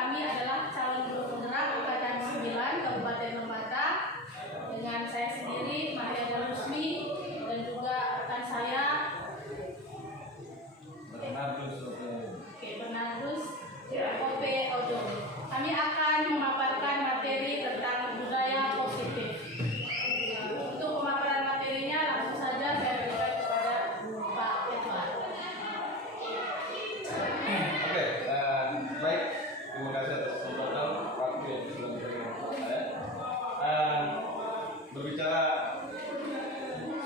kami adalah calon guru penggerak Angkatan 9 Kabupaten Lembata dengan saya sendiri Maria Rusmi dan juga rekan saya Bernardus Ope Odo. Kami akan memaparkan materi tentang budaya positif. Untuk pemaparan materinya langsung saja saya berikan kepada Pak Edward. Oke, baik. Terima kasih atas kesempatan waktu yang sudah diberikan kepada saya. Berbicara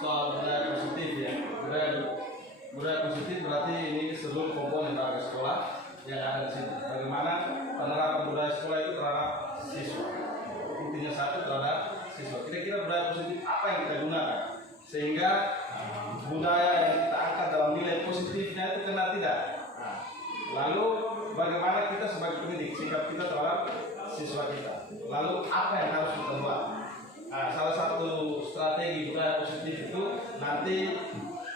soal budaya positif ya, budaya positif berarti ini seluruh komponen dari sekolah yang ada di sini. Bagaimana penerapan budaya sekolah itu terhadap siswa. Intinya satu terhadap siswa. Kira-kira budaya positif apa yang kita gunakan sehingga budaya yang kita angkat dalam nilai positifnya itu kena tidak. Lalu bagaimana kita sebagai pendidik sikap kita terhadap siswa kita. Lalu apa yang harus kita buat? Salah satu strategi budaya positif itu nanti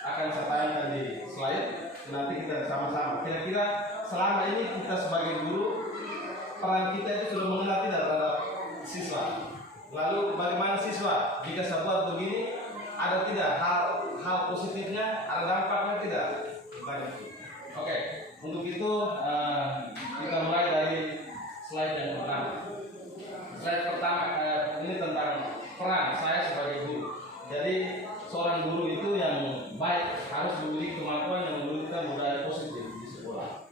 akan saya tayangkan di slide. Nanti kita sama-sama. Kira-kira selama ini kita sebagai guru peran kita itu sudah mengenal tidak terhadap siswa. Lalu bagaimana siswa jika saya buat begini ada tidak hal positifnya, ada dampaknya tidak? Banyak. Oke, untuk itu kita mulai dari slide yang pertama. Slide pertama ini tentang peran saya sebagai guru. Jadi seorang guru itu yang baik harus memiliki kemampuan yang memberikan budaya positif di sekolah.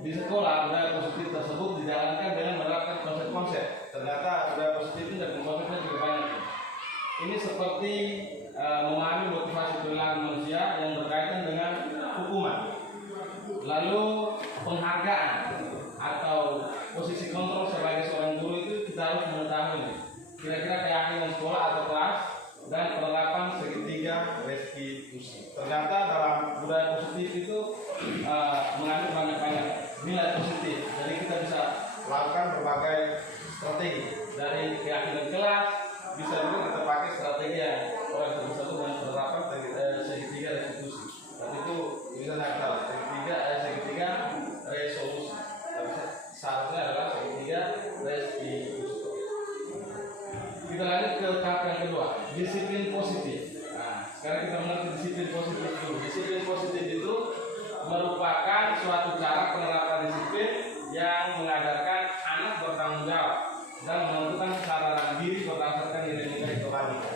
Di sekolah budaya positif tersebut dijalankan dengan menerapkan konsep-konsep. Ternyata budaya positif itu dan konsepnya juga banyak. Ini seperti memahami motivasi perilaku manusia yang berkaitan dengan hukuman. Lalu penghargaan atau posisi kontrol sebagai seorang guru itu kita harus mengetahui kira-kira keyakinan sekolah atau kelas dan penerapan segitiga restitusi. Ternyata dalam budaya positif itu mengandung banyak-banyak nilai positif. Jadi kita bisa lakukan berbagai strategi dari keyakinan kelas, bisa juga kita pakai strategi yang oleh satu dengan penerapan segitiga restitusi. Dan itu bisa nakal segitiga resolusi. Tapi seharusnya adalah segitiga restitusi. Kita lanjut ke tahap yang kedua, disiplin positif. Nah, sekarang kita mengerti disiplin positif dulu. Disiplin positif itu merupakan suatu cara penerapan disiplin yang mengajarkan anak bertanggung jawab dan menentukan kesadaran diri berdasarkan nilai-nilai kebaikan.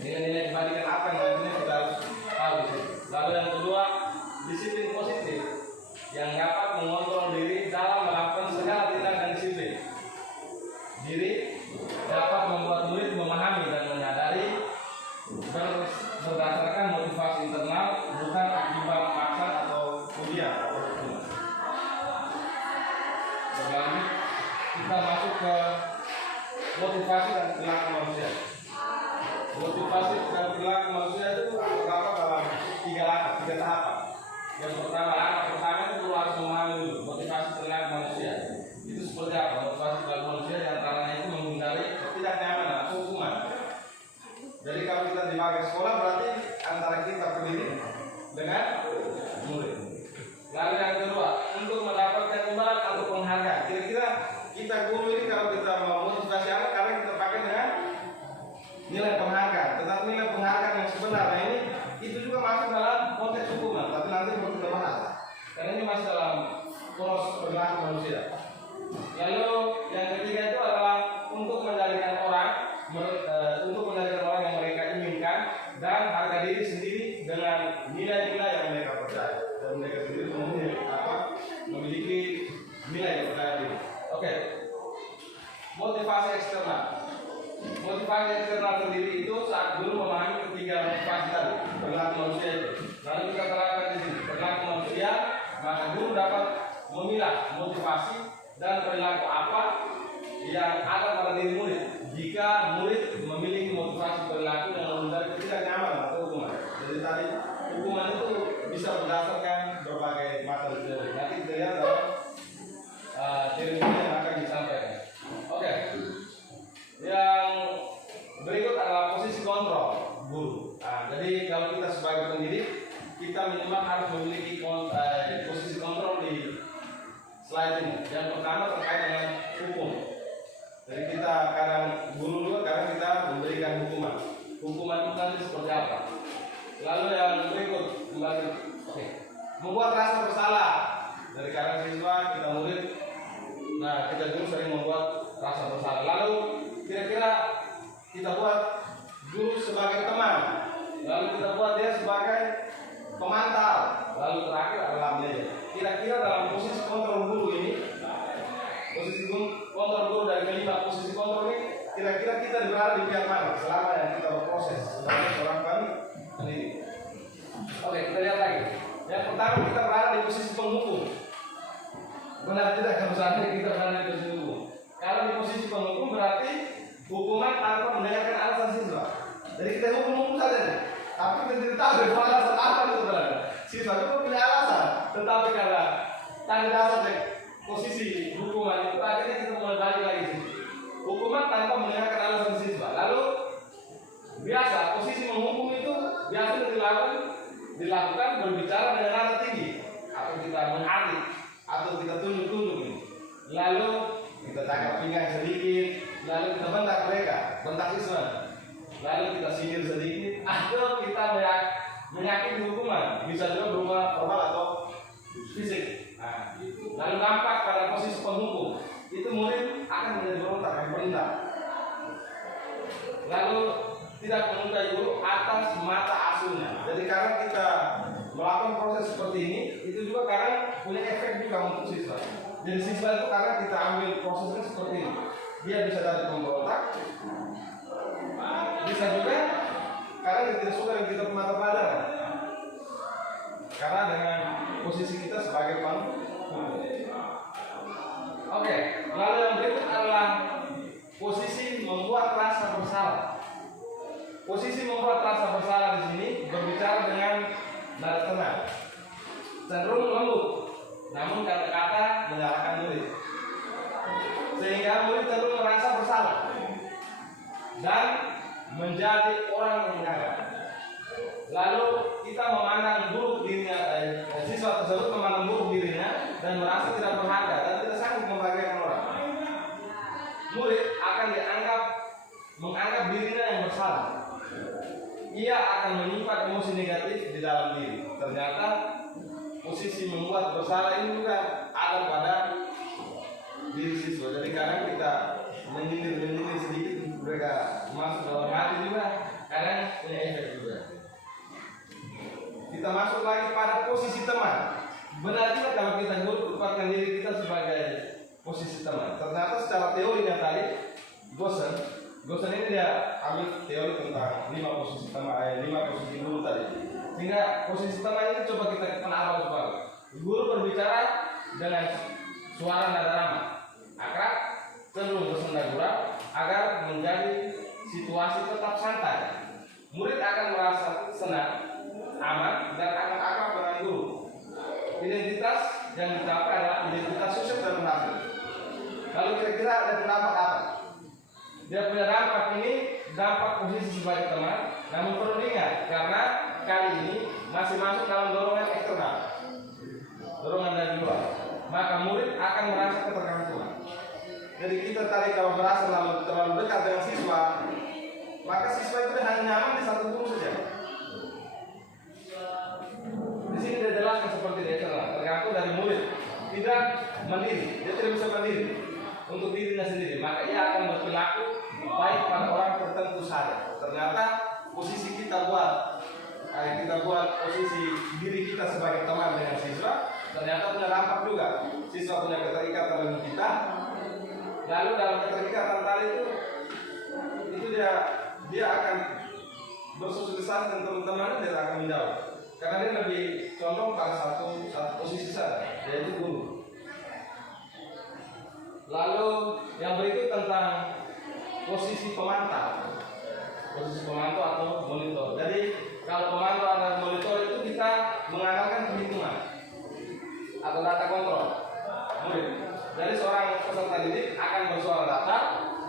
Nilai-nilai kebaikan apa yang nantinya kita harus tahu di sini. Lalu yang kedua, disiplin positif yang dapat mengontrol diri dalam melakukan segala tindakan disiplin. Diri dapat membuat murid memahami dan menyadari berdasarkan motivasi internal, bukan akibat paksaan atau ujian. Berlanjut, kita masuk ke motivasi dan perilaku manusia. Motivasi dan perilaku manusia itu terdapat dalam tiga tahapan. Yang pertama itu harus memahami dulu motivasi perilaku manusia. Itu seperti apa? Motivasi perilaku manusia yang antaranya itu menghindari ketidaknyamanan atau hukuman. Jadi kalau kita dipakai sekolah berarti antara kita pendidik dengan murid. Lalu yang kedua, untuk mendapatkan imbalan atau penghargaan. Kira-kira kita guru ini kalau kita mau motivasi anak, karena kita pakai dengan nilai penghargaan. Tetapi nilai penghargaan yang sebenarnya ini itu juga masuk dalam konteks hukuman. Tapi nanti mau kita bahas. Karena ini masih dalam poros perilaku manusia. Lalu yang ketiga itu adalah untuk menjadikan orang yang mereka inginkan dan harga diri sendiri dengan nilai-nilai yang mereka percaya dan mereka sendiri memiliki nilai kepercayaan diri. Oke. Motivasi eksternal. Motivasi eksternal sendiri itu saat guru memahami ketiga motivasi tadi perilaku manusia itu. Lalu kita terapkan di sini perilaku manusia, maka guru dapat memilah motivasi dan perilaku apa yang ada pada diri murid. Jika murid memiliki motivasi perilaku yang menghindari ketidaknyamanan atau hukuman. Jadi tadi hukuman itu bisa berdasarkan berbagai macam teori. Nanti kita lihat dalam teori yang akan disampaikan. Oke. Yang berikut adalah posisi kontrol guru. Jadi kalau kita sebagai pendidik, kita minimal harus memiliki posisi kontrol di slide ini. Yang pertama terkait dengan hukum. Jadi kita kadang guru juga kadang kita memberikan hukuman. Hukuman itu nanti seperti apa? Lalu yang berikut kembali, oke, membuat rasa bersalah. Dari kadang siswa kita murid, nah kita guru sering membuat rasa bersalah. Lalu kira-kira kita buat guru sebagai teman, lalu kita buat dia sebagai pemantau, lalu terakhir adalah manajer. Kira-kira dalam posisi kontrol guru ini, posisi kontrol guru dari kelima posisi kontrol ini, kira-kira kita berada di pihak mana selama yang kita berproses sebagai seorang pendidik. Oke, kita lihat lagi. Yang pertama kita berada di posisi penghukum. Benar tidak kalau seandainya kita berada di posisi hukum? Kalau di posisi penghukum berarti hukuman tanpa mendengarkan alasan siswa. Jadi kita hukum saja nih. Tapi kita tidak tahu dari alasan apa itu berada. Siswa itu punya alasan, tetapi karena tanda dasar dari posisi hukuman itu akhirnya kita mulai balik lagi sih. Hukuman tanpa mendengarkan alasan siswa. Lalu biasa posisi menghukum itu biasanya dilakukan berbicara dengan nada tinggi, atau kita menarik, atau kita tunjuk-tunjuk ini. Lalu kita tangkap pinggang sedikit, lalu kita bentak mereka, bentak siswa. Lalu kita sindir sedikit, atau kita menyakiti hukuman, bisa juga berupa verbal atau fisik. Nah, lalu nampak pada posisi penghukum, itu murid akan menjadi berontak yang berontak. Lalu tidak menyukai guru atas mata asuhnya. Jadi karena kita melakukan proses seperti ini, itu juga karena punya efek juga untuk siswa. Dan siswa itu karena kita ambil prosesnya seperti ini, dia bisa dari pemberontak, bisa juga karena dia tidak suka yang kita mata pelajaran. Karena dengan posisi kita sebagai penghukum. Oke, lalu yang berikut adalah posisi membuat rasa bersalah. Posisi membuat rasa bersalah di sini berbicara dengan nada tenang, cenderung lembut, namun kata-kata menyalahkan murid, sehingga murid cenderung merasa bersalah dan menjadi orang yang menyalahkan. Lalu kita memandang buruk dirinya, siswa tersebut memandang buruk dirinya dan merasa tidak berharga dan tidak sanggup membahagiakan orang. Murid akan menganggap dirinya yang bersalah. Ia akan menyimpan emosi negatif di dalam diri. Ternyata posisi membuat bersalah ini juga ada pada diri siswa. Jadi kadang kita menyindir sedikit, mereka masuk dalam hati juga, kadang punya efek juga. Kita masuk lagi pada posisi teman. Benar juga kalau kita guru tempatkan diri kita sebagai posisi teman. Ternyata secara teorinya tadi, Gosen ini dia ambil teori tentang 5 posisi teman, 5 posisi guru tadi. Sehingga posisi teman ini coba kita kenal awal. Guru berbicara dengan suara nada ramah, akrab, cenderung bersenda gurau, agar menjadi situasi tetap santai. Murid akan merasa senang, aman, dan akan akrab dengan guru. Identitas yang dicapai adalah identitas sukses dan berhasil. Lalu kira-kira ada dampak apa? Dia punya dampak ini, dampak posisi sebagai teman, namun perlu diingat karena kali ini masih masuk dalam dorongan eksternal, dorongan dari luar, maka murid akan merasa ketergantungan. Jadi kita tadi kalau merasa terlalu dekat dengan siswa, maka siswa itu hanya nyaman di satu guru saja. Di sini dia jelaskan seperti ini, tergantung dari murid, tidak mandiri, dia tidak bisa mandiri untuk dirinya sendiri, maka ia akan berperilaku baik pada orang tertentu saja. Ternyata posisi kita buat posisi diri kita sebagai teman dengan siswa, ternyata punya dampak juga. Siswa punya keterikatan dengan kita. Lalu dalam keterikatan tadi itu dia akan bersosialisasi dengan teman-teman, dia akan menjauh. Karena dia lebih condong pada satu posisi saja, yaitu guru. Lalu yang berikut tentang posisi pemantau atau monitor. Jadi kalau pemantau atau monitor itu kita mengandalkan perhitungan atau data kontrol murid. Jadi seorang peserta didik akan bersuara data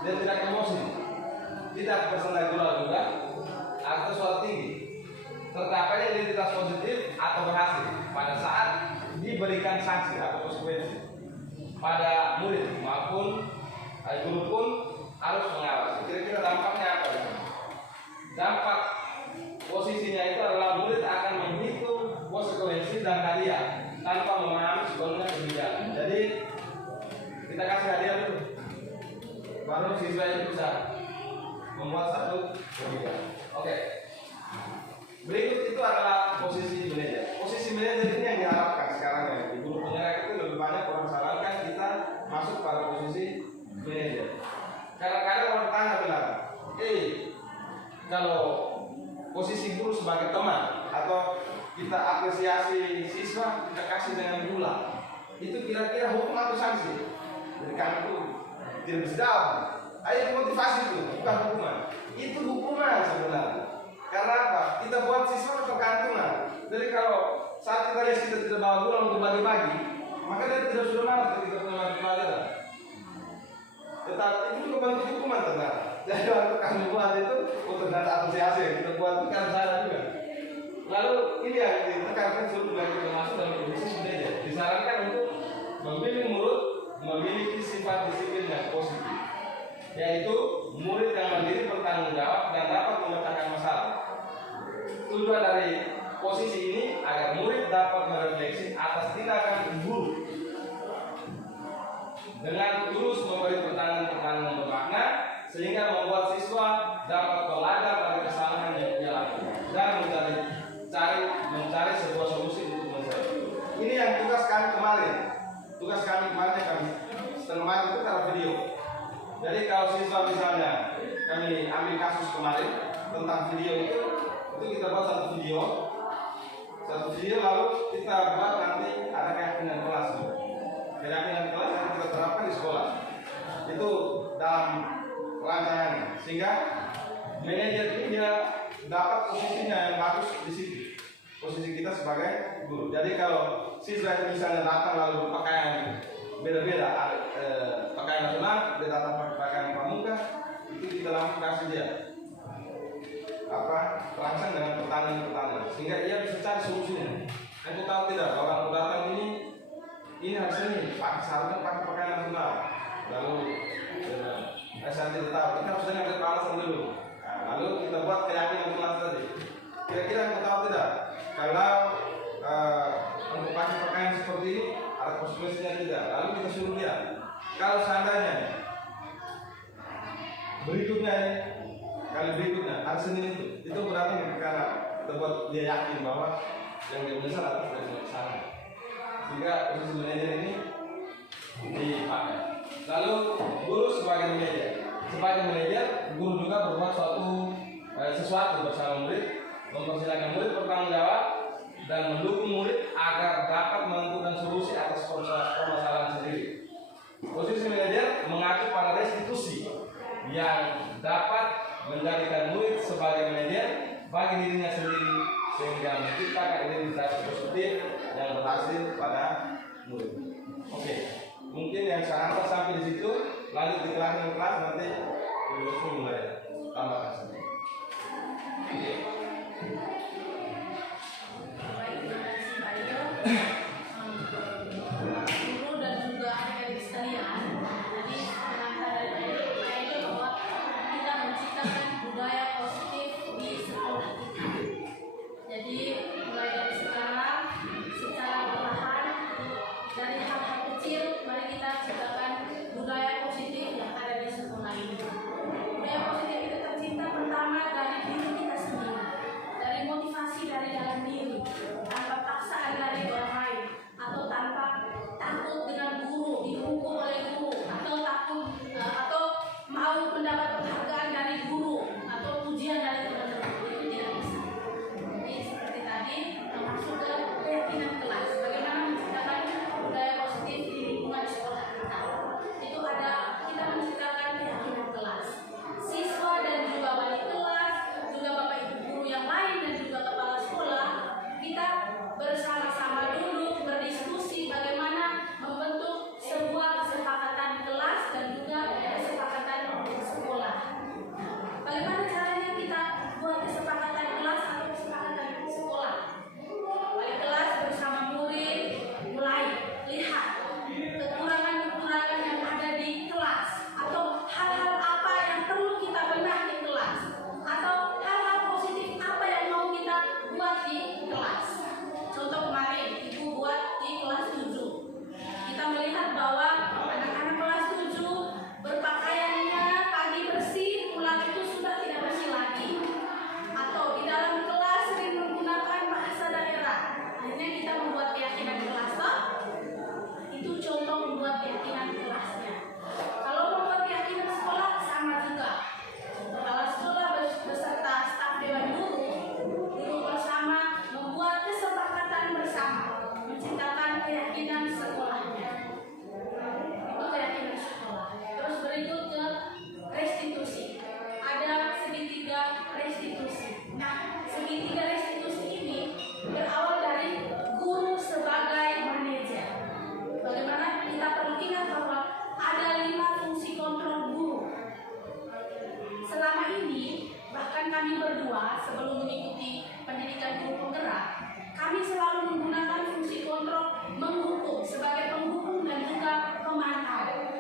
dan tidak emosi, tidak bersenda gurau juga, atau suara tinggi. Tercapainya identitas positif atau berhasil pada saat diberikan sanksi atau konsekuensi. pada murid maupun guru pun harus mengawasi. Kira-kira dampaknya apa? Dampak posisinya itu adalah murid akan menghitung konsekuensi dan hadiah tanpa memahami sebelumnya kebijakan. Jadi kita kasih hadiah dulu, baru siswa itu bisa membuat satu kebijakan. Oke. Berikut itu adalah posisi manajer. Posisi manajer ini yang diharapkan sekarang ya. Di guru penggerak itu lebih banyak orang sarankan kita masuk pada posisi manajer. Kadang-kadang orang tanya bilang, kalau posisi guru sebagai teman atau kita apresiasi siswa kita kasih dengan gula, itu kira-kira hukum atau sanksi? Jadi kami itu tidak bisa jawab. Ayo motivasi itu bukan hukuman. Itu hukuman sebenarnya. Karena apa? Kita buat siswa ketergantungan. Jadi kalau saat kita lihat kita tidak bawa gula untuk bagi-bagi, maka dia tidak sudah malas ketika melakukan pelajaran. Tetapi itu juga bentuk hukuman ternyata. Jadi waktu kami buat itu untuk data apresiasi kita buat kan salah juga. Lalu ini yang ditekankan suruh belajar masuk dalam posisi manajer. Disarankan untuk memilih murid memiliki sifat disiplin yang positif, yaitu murid yang mandiri, bertanggung jawab dan dapat memecahkan masalah. Tujuan dari posisi ini agar murid dapat merefleksi atas tindakan guru dengan tulus memberi pertanyaan-pertanyaan bermakna sehingga membuat siswa dapat belajar dari kesalahan yang ia lakukan dan mencari sebuah solusi untuk masalah. Ini yang tugas kami kemarin. Tugas kami kemarin setengah itu cara video. Jadi kalau siswa misalnya kami ambil kasus kemarin tentang video itu kita buat satu video lalu kita buat nanti ada keyakinan kelas. Keyakinan kelas yang kita terapkan di sekolah itu dalam rancangannya sehingga manajer ini dia dapat posisinya yang bagus di situ, posisi kita sebagai guru. Jadi kalau siswa itu misalnya datang lalu berpakaian beda-beda, pakaian nasional, dia datang pakai pakaian pramuka, itu kita langsung kasih dia langsung dengan pertanyaan-pertanyaan sehingga ia bisa cari solusinya. Aku tahu tidak orang datang ini harusnya pakai sarung pakai pakaian nasional, lalu saya tidak tahu, kita harus dengar alasan dulu. Lalu kita buat keyakinan kelas tadi. Kira-kira aku tahu tidak kalau untuk pakai pakaian seperti ini ada konsekuensinya tidak. Lalu kita suruh dia. Kalau seandainya berikutnya hari Senin itu berarti karena kita buat dia yakin bahwa yang dia menyesal harus dari sana. Sehingga posisi manajer ini dipakai. Lalu guru sebagai manajer, guru juga berbuat sesuatu bersama murid, mempersilahkan murid bertanggung jawab dan mendukung murid agar dapat menentukan solusi atas permasalahan sendiri. Posisi manajer mengacu pada restitusi yang dapat menjadikan murid sebagai manajer bagi dirinya sendiri sehingga menciptakan identitas positif yang berhasil pada murid. Oke, mungkin yang saya antar sampai di situ, lanjut di kelas nanti Ibu mulai tambahkan saja. Oke. Baik, terima kasih Pak Ido. Guru dan juga adik-adik sekalian, tadi pengantar dari Pak Ido bahwa kita menciptakan budaya positif di sekolah kita. Jadi mulai dari sekarang secara perlahan dari hal-hal kecil mari kita ciptakan budaya positif yang ada di sekolah ini. Budaya positif itu tercipta pertama dari diri kita sendiri. keyakinan sekolahnya. Itu keyakinan sekolah. Terus berikut ke restitusi. Ada segitiga restitusi. Nah, segitiga restitusi ini berawal dari guru sebagai manajer. Bagaimana kita perlu ingat bahwa ada 5 fungsi kontrol guru. Selama ini, bahkan kami berdua sebelum mengikuti pendidikan guru penggerak, kami selalu menggunakan fungsi kontrol menghukum sebagai penghukum dan juga pemantau,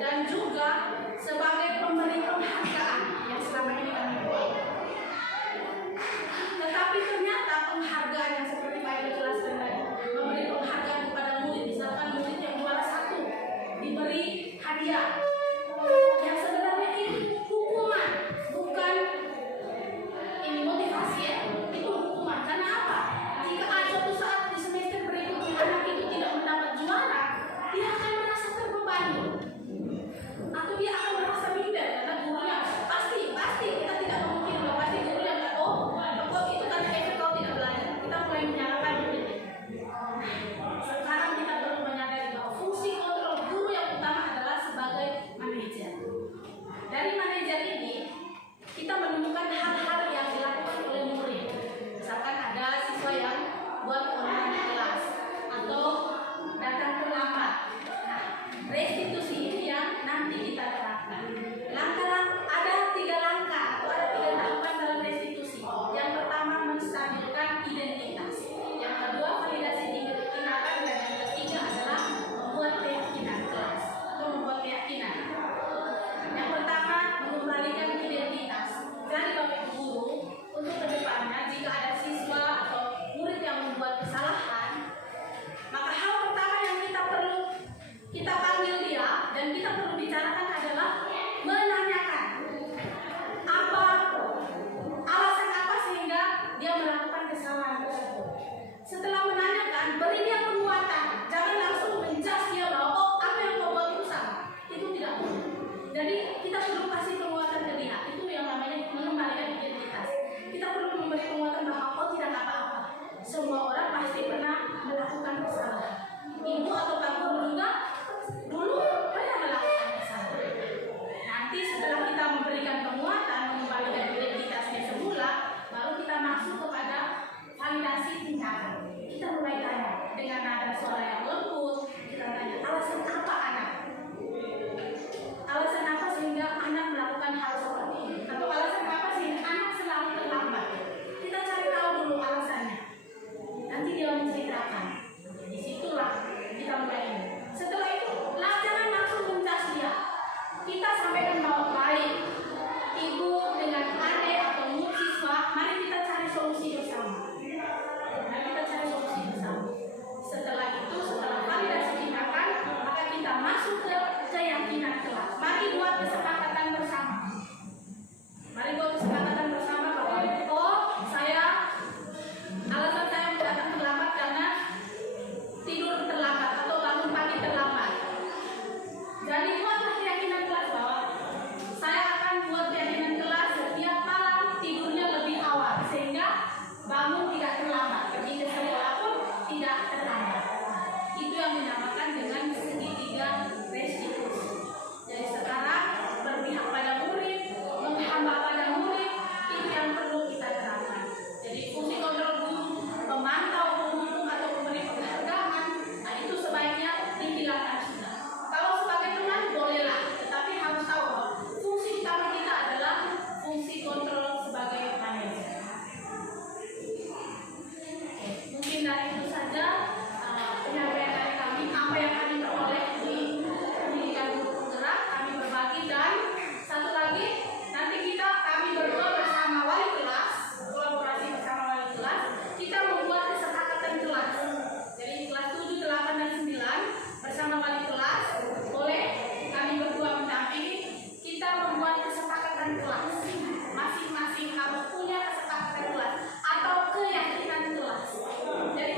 dan juga sebagai pemberi penghargaan yang selama ini kami buat. Tetapi ternyata penghargaan yang seperti Pak Ibu jelaskan tadi, memberi penghargaan kepada murid, misalkan murid yang juara 1 diberi hadiah, yang sebenarnya itu hukuman, bukan ini motivasi ya, itu hukuman. Karena apa? Jika ada suatu saat di semester berikutnya anak itu tidak mendapat juara, dia akan merasa terbebani, atau dia akan merasa minder karena gurunya pasti kita tidak memungkiri bahwa pasti gurunya nggak, kok itu karena efek kau tidak belajar. Kita mulai menyalahkan diri. Sekarang kita perlu menyadari bahwa fungsi kontrol guru yang utama adalah sebagai manajer. Dari manajer ini kita menemukan hal-hal yang dilakukan oleh murid. Misalkan ada siswa yang buat online di kelas atau datang terlambat. Nah, restitusi ini yang nanti kita terapkan. Ada 3 langkah atau ada 3 tahapan dalam restitusi. Yang pertama, menstabilkan identitas. Yang kedua, validasi tindakan, dan yang ketiga adalah membuat keyakinan kelas atau membuat keyakinan. Yang pertama, mengembalikan identitas. Jadi Bapak Ibu guru, untuk kedepannya jika ada siswa atau murid yang membuat kesalahan, maka hal pertama yang kita panggil dia dan kita perlu bicarakan adalah menanyakan alasan apa sehingga dia melakukan kesalahan tersebut. Setelah menanyakan, beri dia penguatan. Jangan langsung menjudge dia bahwa apa yang kau buat itu salah. Itu tidak boleh. Jadi kita perlu kasih penguatan ke dia. Itu yang namanya mengembalikan identitas. Kita perlu memberi penguatan bahwa kau tidak apa-apa. Semua orang pasti pernah melakukan kesalahan. Ibu atau Pak Guru juga dulu pernah melakukan kesalahan. Nanti setelah kita memberikan penguatan, mengembalikan identitasnya semula, baru kita masuk kepada validasi tindakan. Kita mulai tanya dengan nada suara yang lembut. Kita tanya alasan apa anak? Alasan apa sehingga anak melakukan hal seperti ini? Atau alasan apa sehingga anak selalu terlambat? Kita cari tahu dulu alasannya. Nanti dia menceritakan. Disitulah kita mulai ini. Setelah itu, jangan langsung menjudge dia. Kita sampaikan bahwa baik, ibu dengan adik atau siswa, mari kita cari solusi bersama. Setelah itu, setelah validasi tindakan, maka kita masuk ke keyakinan kelas. Mari buat kesepakatan bersama. Bahwa alasan saya datang terlambat karena tidur terlambat atau bangun pagi terlambat. Jadi buatlah keyakinan kelas bahwa saya akan buat keyakinan kelas setiap malam tidurnya lebih awal sehingga bangun tidak terlambat, pergi ke sekolah pun tidak terlambat. Itu yang dinamakan dengan segitiga restitusi. Jadi sekarang berpihak pada murid, menghamba pada murid, itu yang perlu kita terapkan. Jadi fungsi kontrol guru, pemantau, penghukum atau pemberi penghargaan, nah itu sebaiknya dihilangkan sudah. Kalau sebagai teman bolehlah, tetapi harus tahu bahwa fungsi utama kita adalah fungsi kontrol sebagai manajer. Mungkin dari itu saja penyampaian dari kami, apa yang kami peroleh di pendidikan guru penggerak, kami berbagi. Dan satu lagi, nanti kami berdua bersama wali kelas, kolaborasi bersama wali kelas, kita membuat kesepakatan kelas. Jadi kelas 7, 8, dan 9 bersama wali kelas, boleh kami berdua mendampingi, kita membuat kesepakatan kelas. Masing-masing harus punya kesepakatan kelas atau keyakinan kelas. Jadi